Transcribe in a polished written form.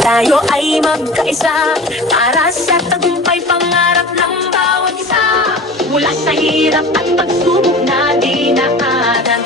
tayo ay magkaisa para sa tagumpay pangarap ng bawat isa. Mula sa hirap at pagsubok na dinaanan,